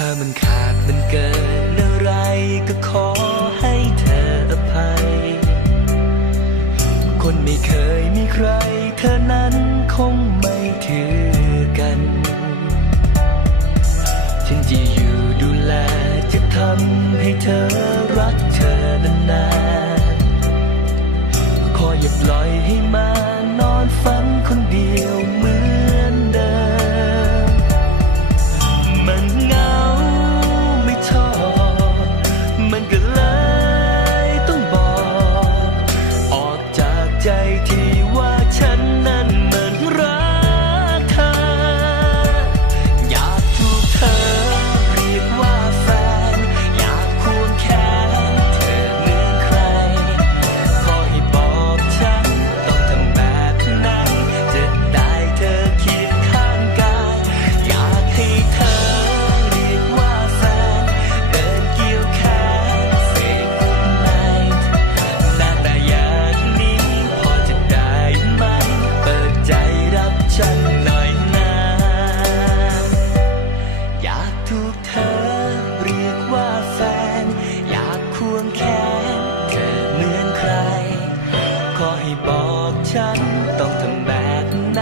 ถ้ามันขาดมันเกินอะไรก็ขอให้เธออภัย คนไม่เคยมีใคร เธอนั้นคงไม่ถือกัน ฉันจะอยู่ดูแลจะทำให้เธอรักเธอนานๆขออย่าปล่อยให้มานอนฝันคนเดียว 代替我 ให้บอกฉันต้องทำแบบไหน